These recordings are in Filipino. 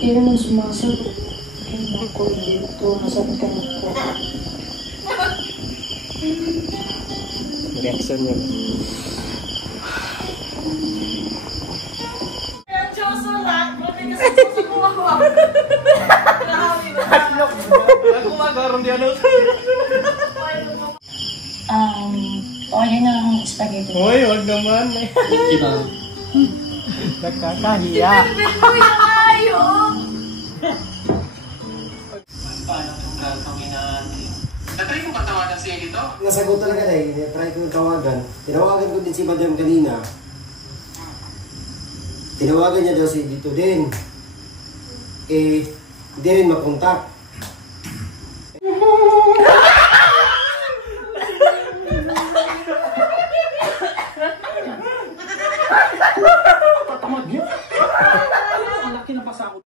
Hindi naman sumasagot. Ay, naku, dito. Nasaan ka na po? Reaction niya. Ang Diyoso lang. Grabe kasi susukuha ko. Grabe na. Ako magaroon di ano. Okay na akong spaghetti. Hoy, wag naman. Ito. Nakakahiya. Pinipit ko yung ayo. Paano kung gagawin natin? Natry ko ba tawagan siya dito? Nasagot talaga na eh. Try ko yung tawagan. Tinawagan ko din si Madam kanina. Tinawagan niya daw si dito din. Eh, hindi rin makontak. Tatamad niya. Ang laki ng pasakot.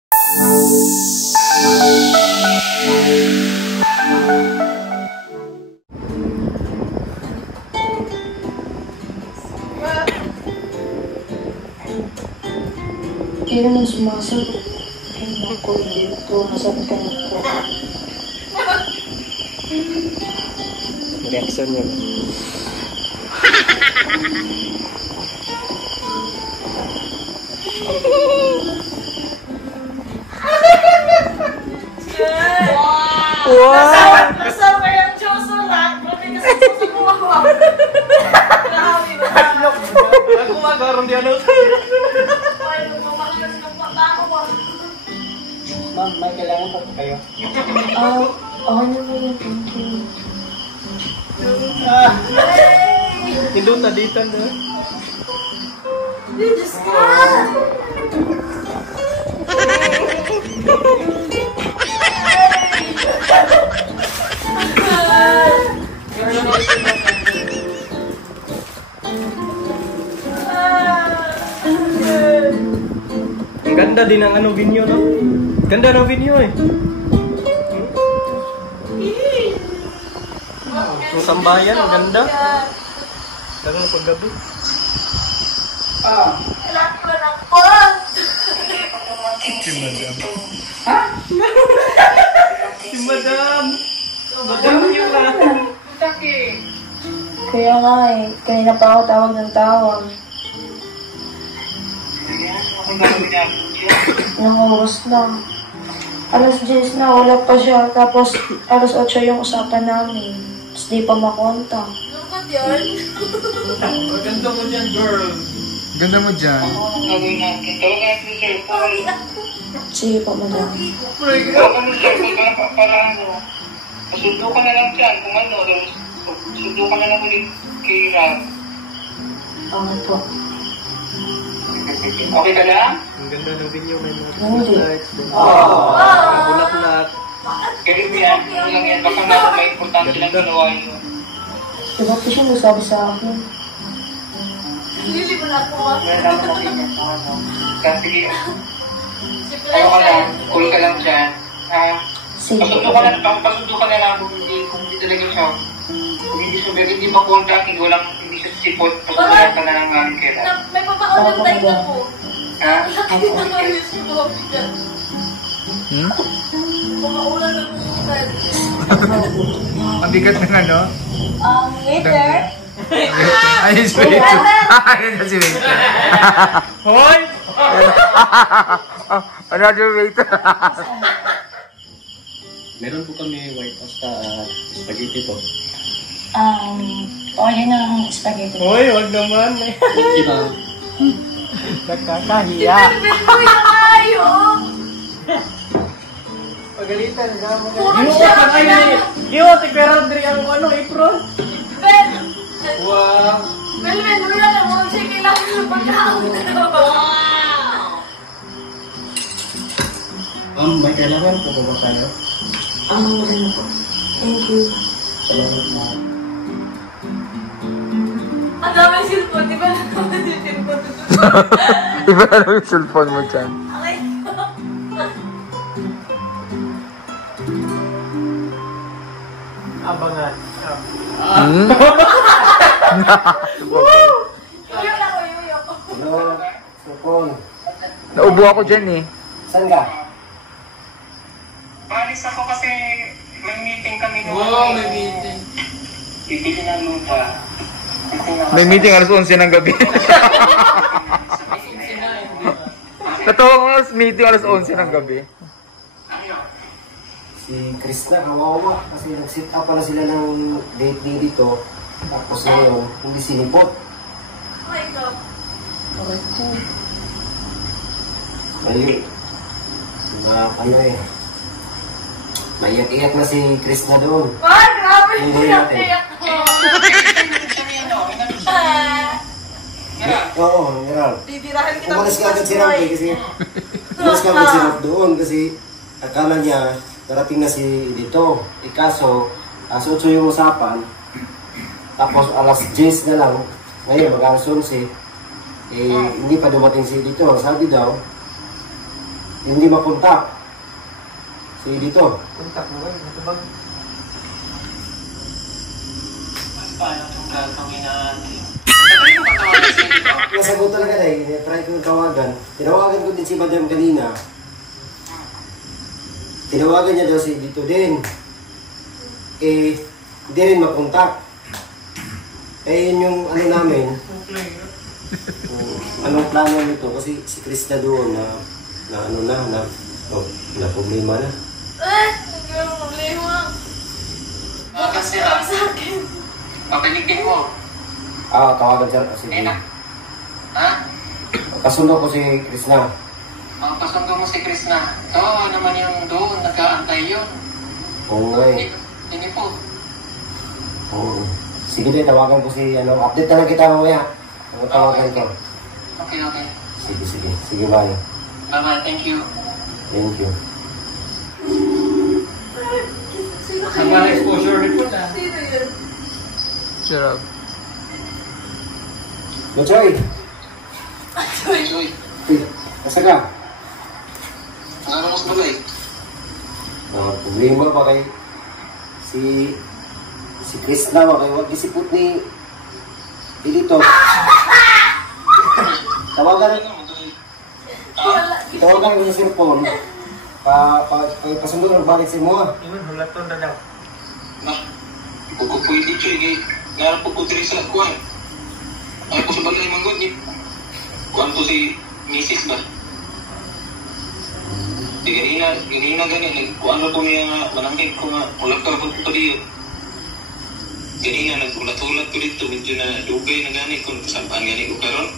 Hindi naman sumasagot. Ay, naku, dito. Nasaan ka na po? Reaction niya. Wow! Kasama yung Diyoso lang. Grabe kasi susukuha ko. Grabe na. Ako magaroon di ano. Ay, lumamakas ng mata ko. Ma'am, may kailangan pa kayo. Okay naman yung thank you. Hindi na dito na. Diyos ko! Ang ganda din ang ano video, no? Ganda ng video eh. Ang sambayan, ang ganda. Dagang paggabi. Kailangan ko lang po! Si Madam. Ha? Si Madam. Madam yun lang. Kaya nga eh. Kanina pa ako tawag ng tawag. Nang oras na. Alas 10 na, wala pa siya. Tapos alas 8 yung usapan namin. Tapos di pa makonta. Lungkot yun. Ganda mo dyan, girl. Ganda mo dyan. Sige po, madam. Sundo ka na lang dyan kung ano, sundo ka na lang ulit kay Ram. Okay po. Okay ka lang? Ang ganda ng video, may mga Hindi. lights. Bulak-bulak. Ganun mo yan, ano lang yan, baka nga may importante lang ginawa nyo. Diba po siya nasabi sa akin? Hindi mo na ako. Meron naman ako yun sa ano. Kasi, Sige ano ka lang, lang. cool ka lang dyan. Ha? Sige Pasundo po. ka na lang kung hindi talaga siya. Kung hindi siya, hindi makontak, hindi siya sipot, pasundo ka na lang namin kaya. May papakaunang tayo na po. Ha? Laki na nga yung sumabi dyan. Pumaulan na po. Mabigat ng ano? Waiter? Ayun si waiter. Ayun na si waiter. Hoy! Another waiter. Meron po kami white pasta at spaghetti po. Okay na akong spaghetti. Hoy, wag naman. Ito. Nakakahiya. Pinipit ko yung ayo. Pagalitan ka mo. Puro siya ang kailangan. Iyo, si Kuya Rodri ang ano, apron. Ben! Wow. Ben, wala na mo. Siya kailangan ng pagkaon. May kailangan po ba tayo? Wala po. Thank you. Salamat na. Ang dami yung cellphone. Di ba lang naman yung cellphone? Iba na yung cellphone mo dyan. Okay. Abangan. Uyo lang, uyo. Hello, Supon. Naubo ako dyan eh. Saan ka? Maalis ako kasi may meeting kami nung Wow, may meeting. Bibili ng lupa. May meeting alas 11 ng gabi. Totoo nga, meeting alas 11 ng gabi. Ano? Si Krishna, kawawa. Kasi nag-sit up pala sila ng date day dito. Tapos ngayon, hindi sinipot. Oh my God. Mali. Ano eh. Maiyak-iyak na si Krishna doon. Ay, grabe. Hindi natin. Iyak ko. Oo, Gerald. Bibirahin kita. Umalis ka agad si Ramp kasi umalis ka agad si Ramp doon kasi akala niya darating na si dito. Ikaso, alas 8 yung usapan. Tapos alas 10 na lang. Ngayon, mag-alas 11. Hindi pa dumating si dito. Sabi daw, hindi makontak si dito. Kontak mo ba? Ito ba? Paano itong gagawin natin? Natry ko patawagan si dito. Nasagot talaga na eh. Try ko yung tawagan. Tinawagan ko din si Madam kanina. Tinawagan niya daw si dito din. Hindi rin makontak. Yun yung ano namin. Anong plano nito? Kasi si Krista doon na problema na. Nagkaroon problema. Kasi Sabi sa akin. papaligin mo. Tawagan siya kasi. Na. Ha? Kasundo ko si Krishna. Pasundo mo si Krishna. So, naman yung doon, nag-aantay yun. Oo nga eh. Hindi po. Oo. Sige din, tawagan ko si update na lang kita mamaya. Tawagan ko. Okay. Sige. Sige, bye. Bye-bye, thank you. Thank you. Sino Sama na exposure report ah. Sino yun? Sarap. Machoy! Joy, Nasa ka? ano mo sa balay? Problema ba kay si Krishna ba kay wag isipot ni dito. Tawagan ko sa cellphone. Pasundo ng balik si mo. Iwan, hulaton na daw. Na, kukupoy dito eh. Narapog ko tiri sa kuwan. Ay ko sa balay manggod ni. Kuwan to si Mrs. ba? Di ganina gani. Kuwan ko niya nga, manangkit ko nga. Ulap ka po diyo. Ganina, nagtulat-tulat ko dito. Medyo na dugay na gani kung kasampaan gani ko karon.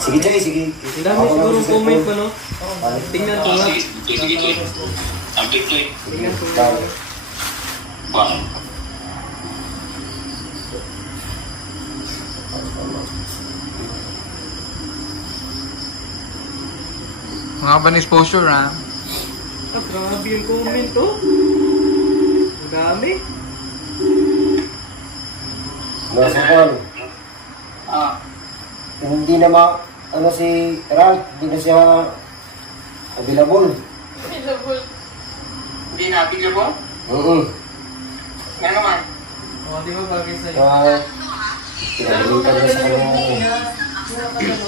Sige, Jay, sige. Ang dami siguro comment pa, no? Tingnan ko nga. Sige, Joy. Update Joy. Sige, bye. Bye. Mga ba exposure ha? Grabe yung comment, oh. Ang dami. Nasa call. Hindi na si Ralph, hindi na siya available. Hindi na available? Ano man? O, di ba bagay sa'yo? Pinagalitan niya sa kanyang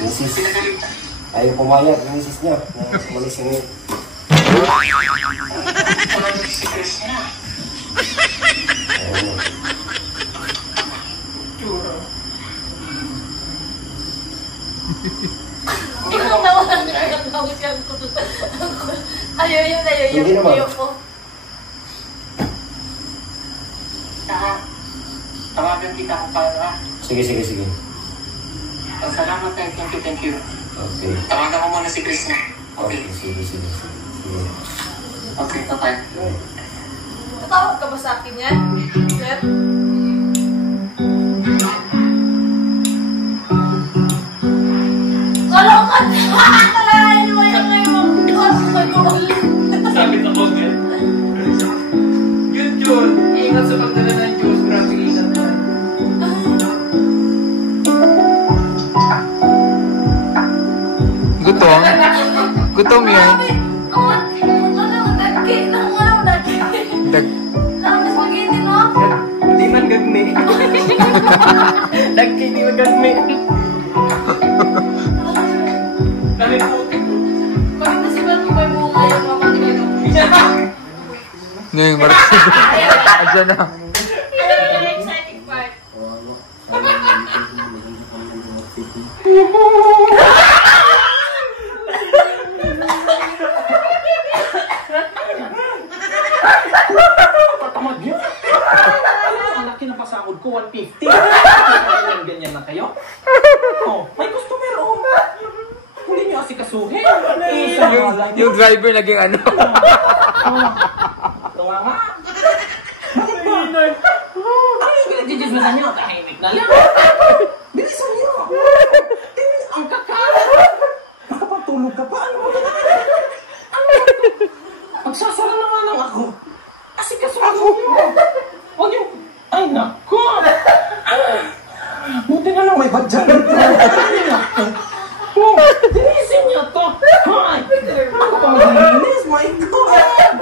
misis. Pinagalitan. Ayaw pumayag ng misis niya. Umalis siya ngayon. Wala si Krishna. Ayaw Hindi naman. ko. Tawagan kita ko para. Sige. Salamat kayo. Thank you. Okay. Tawagan mo muna si Krishna. Okay. Sige. Okay, bye-bye. Tatawag ka ba sa akin yan? Sir? Kalokan! Kalahin mo yung ngayon! Sabi sa comment. Good, Jun. Ingat sa pagdala ng Diyos. Grabe ingat na. Gutom yun. Di man gagmi. Dagki di man gagmi. Dami po. Bakit na si Ngayon, marami. Adyan na. Ano yung exciting part? Tatamad niyo. Ang laki ng pasahod ko, 150. Ganyan na kayo? Oh, may customer, oh. Hindi niyo asikasuhin. Isa nga lang. Yung driver naging ano. Tawa nga. Bakit ba? Ano yung pinagdidismisan niyo? Tahimik na lang. Bilisan niyo. Tingin, ang kakalat. Nakapagtulog ka pa. Ano ba? Magsasara na nga lang ako. Asikasuhin niyo. Huwag niyo. Ay, naku. Buti na lang may badyan. Ay, naku. Oh, dinisin niyo to. Ay, ako pa maglinis. My God.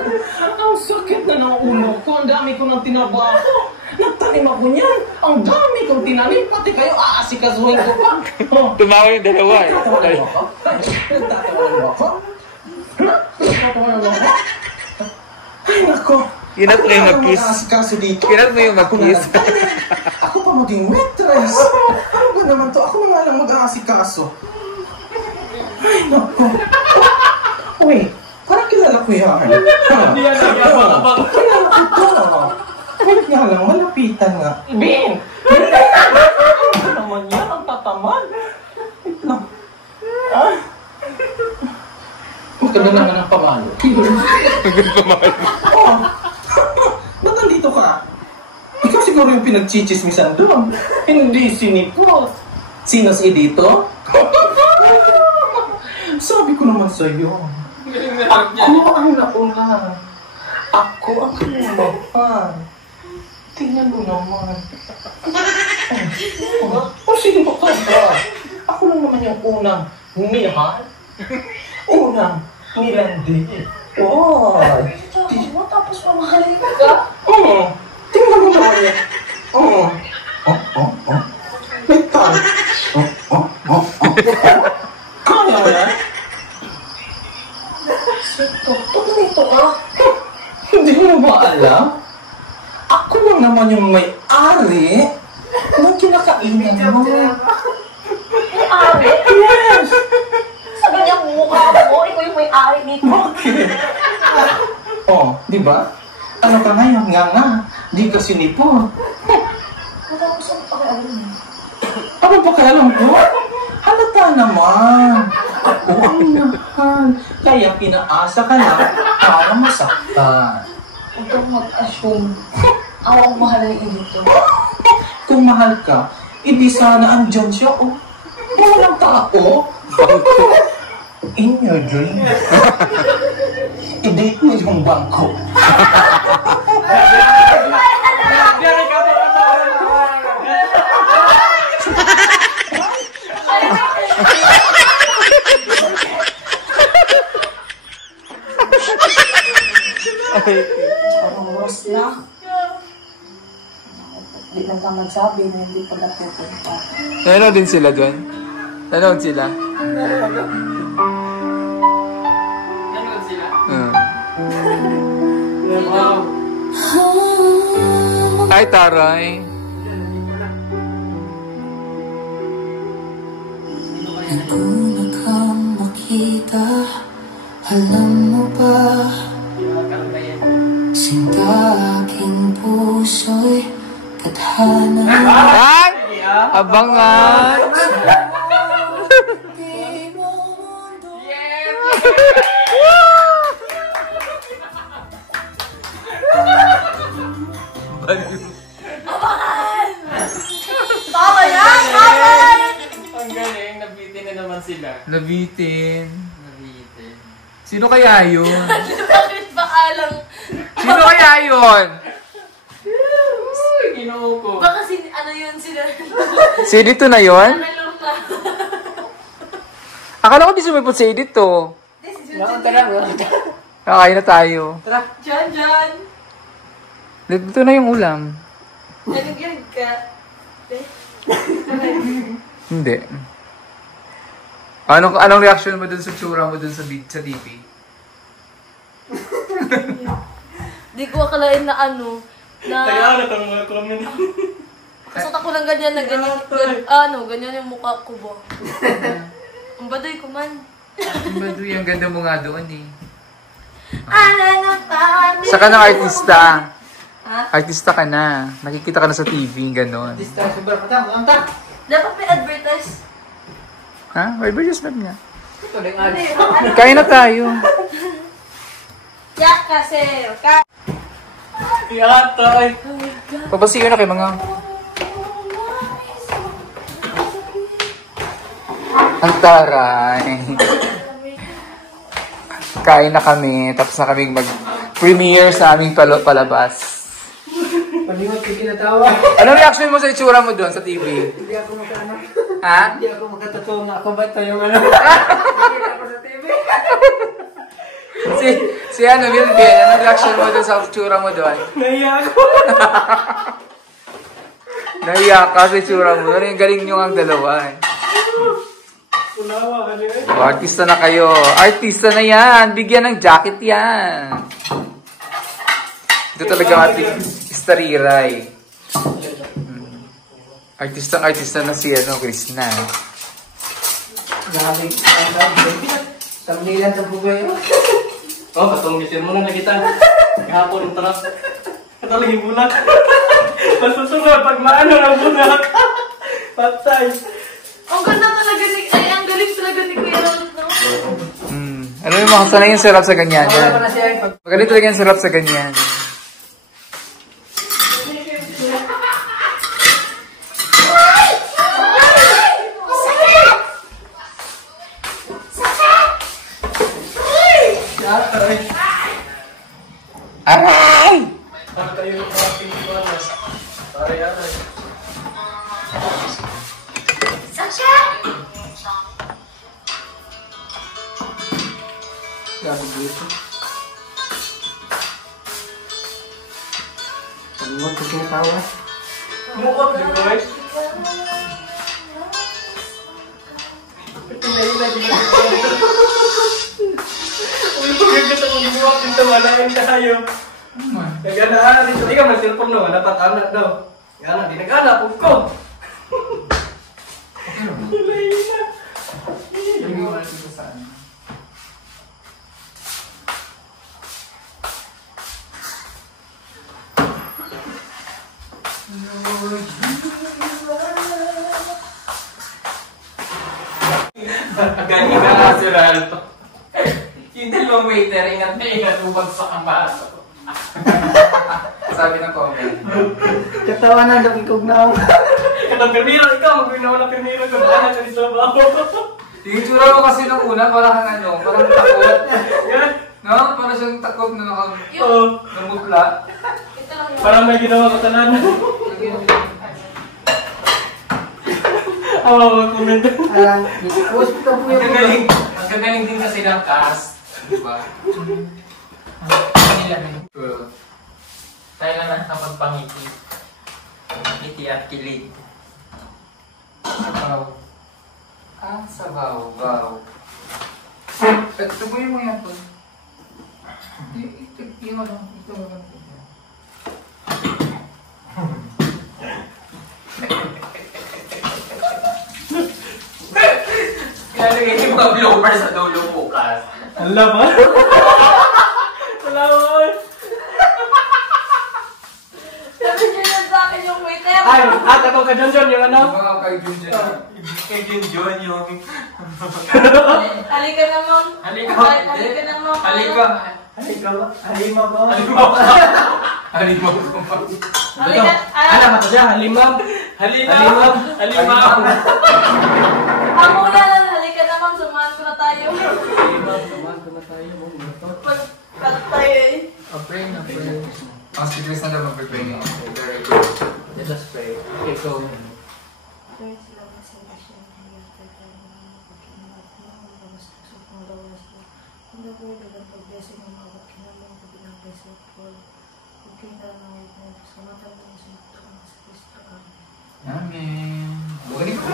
Ang sakit na ng ulo ko. Ang dami ko ng tinabaho. Nagtanim ako niyan. Ang dami kong tinanim. Pati kayo aasikasuhin ko pa. Oh. Tumawa yung dalawa eh. Nagtatawanan mo ako? Nagtatawanan mo ako? Nagtatawanan mo ako? Ay, naku. Kinat mo yung mag-kiss. Kaso dito. Kinat mo yung mag-kiss. Ako pa maging waitress. Ano ba naman to? Ako na nga lang mag-aasikaso. Ay, naku. Uy, parang kilala ko yan. Hindi yan lang yan, mga bang. Kilala ko to. Kahit nga lang, malapitan nga. Bin! Ano naman yan? Ang tataman. Wait lang. Ah? Maganda naman ang pamalo. Oh, ba't nandito ka? Ikaw siguro yung pinagchichismisan doon. Hindi si Nico. Sino si Edito? Sabi ko naman sa'yo. Ako ang nauna. Ako ang kinabahan. Tingnan mo naman. O sino ka ba? Ako lang naman yung unang nihal. Unang nilandi. Oh, Mo, tapos pamahalin ka. Oo. Tingnan mo naman yan. Oo. May tal. Kaya mo yan? Ito ka. Hindi mo ba alam? Ako lang naman yung may-ari ng kinakainan mo. May-ari? Yes! Sa ganyang mukha mo, ikaw yung may-ari nito. Bakit? Oh, di ba? Ano ka ngayon? Nga. Di ka sinipon. Matapos ang pakialam mo. Ano ba kaya alam ko? Halata naman. Ako ang mahal. Kaya pinaasa ka lang para masaktan. Huwag kang mag-assume. Ako ang mahal na dito. Kung mahal ka, hindi sana andyan siya, oh. Walang tao. In your dream. I-date mo yung bangko. Parang worst na. Hindi lang ka magsabi na hindi pa napupunta. Nanonood din sila doon? Nanonood sila? Nanood sila? Wow. Ay, taray. Naguna kang makita, alam mo ba? Sinta aking puso'y tadhana. Ay! Abangan! Tama yan! Tama yan! Ang galing, nabitin na naman sila. Nabitin. Nabitin. Sino kaya yun? Bakit ba alam? Sino kaya yun? Ginoo ko. Baka ano yun sila? Si Edito na yun? Ano ka? Akala ko di sumipot si Edito. Kakain na tayo. Jan! Dito na yung ulam. Nagagag ka. Hindi. Anong reaction mo dun sa tsura mo dun sa TV? Di ko akalain na ano, na... Kaya na itong mga comment. Kasot ako ng ganyan na ganyan, ganyan yung mukha ko ba? Ang baduy ko man. Ang baduy, ang ganda mo nga doon eh. Saka ng artista. Ha? Artista ka na. Nakikita ka na sa TV, gano'n. Dapat may advertise. Ha? Advertisement nga. Hindi, Kain na tayo. yak kasi. Yata ay. Papasiyo na kayo mga... Ang taray. Kain na kami. Tapos na kaming mag-premiere sa aming palabas. Paniwag ko kinatawa. Ano reaction mo sa itsura mo doon sa TV? Hindi ako makaano. Ha? Hindi ako makatotoo nga ako ba ito yung ano. Si ano, Milvin, ano reaction mo doon sa itsura mo doon? Naiya ako. Naiya ka sa itsura mo doon. Yung galing nyo ang dalawa eh. Unawa ka niya. Artista na kayo. Artista na yan. Bigyan ng jacket yan. Ito talaga istariray. Artista na si Krishna. Galing. Tamnilan sa bugay. Oh, patungisin mo na nakita. Gahapon ito na. Katalang yung bulat. Masusunod pag maano ng bulat. Patay. Ang ganda talaga ni... Ay, ang galing talaga ni Kuya Ronald, no? Ano yung mga sanay yung sarap sa ganyan? Wala pa na siya. Magaling talaga yung sarap sa ganyan. Aray! Patay yung ating buwanas. Aray. Gabi dito. Paniwag ko kinatawa. Mukot din ko eh. Uy, pagkagat ako gibuwak din tawalain tayo. Nag-ana, hindi ka may cellphone no, natat-anak daw. Yana, di nag-ana, ko. Hilay na. Yung mga dito saan? Gani ka na, Sir Alto. Yung dalawang waiter, ingat na ingat, bumagsak ang baso. Sabi ng comment. Katawa na, nakikog na ako. Katang pirmiro, ikaw, mag-winaw na pirmiro, kung anak ka nito ba ako. Yung itsura mo kasi nung una, parang parang takot. Yan. No? Parang siyang takot na Oo. namutla. Parang may ginawa ko tanan. Oo, comment. Ang gagaling din kasi ng cast. Diba? Tayo lang nakapagpangiti. Ngiti at kilig. Sabaw. Sabaw. Tubuhin mo yan po. Ito. Kinalagay yung mga blooper sa dulo bukas. Ala ba? Wala ba? Sabi niya lang sa akin yung waiter. Ay, at ako ka John yung ano? Mga kay Junjun. Kay John yung... Halika na, ma'am. Halika. Halika na, ma'am. Halika. Halika ba? Halima ba? Halimaw ko. Halika. Alam mo siya, halimam. Halimam. Muna na, halika na, ma'am. Sumahan ko na tayo. Sumahan ko na tayo. Patay eh. Pray. Ang secret na lang mag-prepare. Very good. Let us pray. Okay, go. Amen. Magaling ko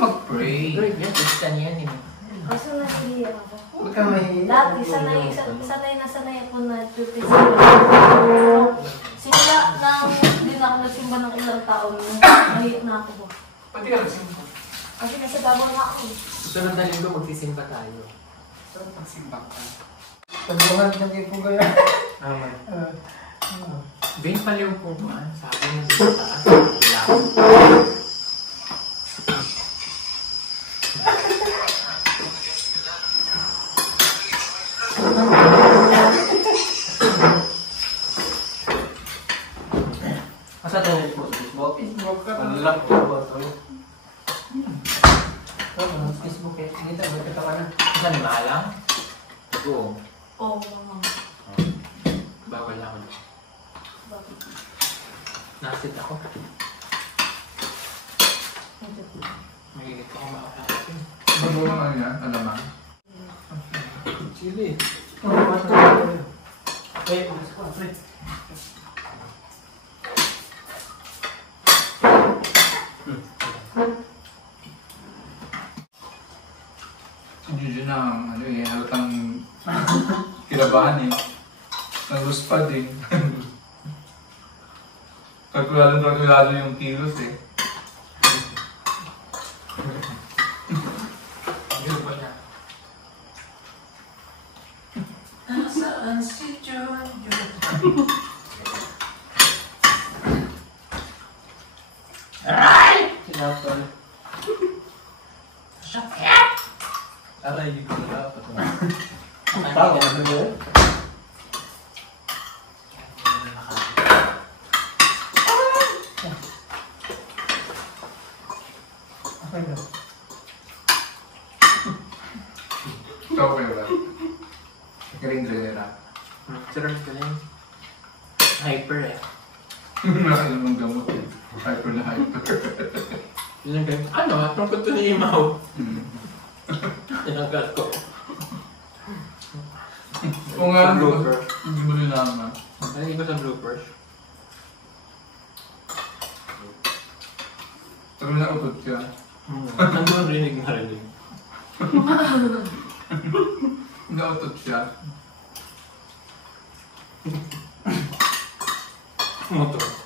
mag-pray. Great, yan. Christian yan eh. Kaso nahihiya ako. Huwag ka mahihiya. Dati, sanay ako na tutis. Simula nang hindi na ako nagsimba ng ilang taon, nahihiya na ako ba? Pati ka nagsimba. Kasi nasa Davao na ako. Susunod na linggo, magsisimba tayo. Saan magsimba ka? Pagbuhat ng ipong ko yan. Aman. Bing pala yung pupuan. Sabi mo sa taas. Masa ito yung Facebook? Facebook ka. Malak ko ba ito? Facebook eh. Dito, magkita ka na. Saan ni Mahalang? Oo. Oo, mama. Bawal ako. Bakit? Nasit ako. Magigit ako makakapin. Bago ng ano yan? Alamang? Chili. Eh, umas ko. Pre. Hindi na, ano eh, halatang kinabahan eh. Nag-ruspa din. Kalkulado yung kilos eh. Nasaan si John? Aray! Sinapal. Aray, hindi ko na dapat. Tama na ba yun? Ikaw kayo ba? Galing drenera. Sarap ka lang. Hyper eh. Nakailan mong gamot eh. Hyper na hyper. Yun ang ganyan. Ano? Atong ko ito ni Imaw. Tinanggal ko. Kung nga, Blooper. hindi mo rin naman. Nalagay ko sa bloopers. Pag nautot ka, Ano ang rinig na rinig? nautot siya. Motor.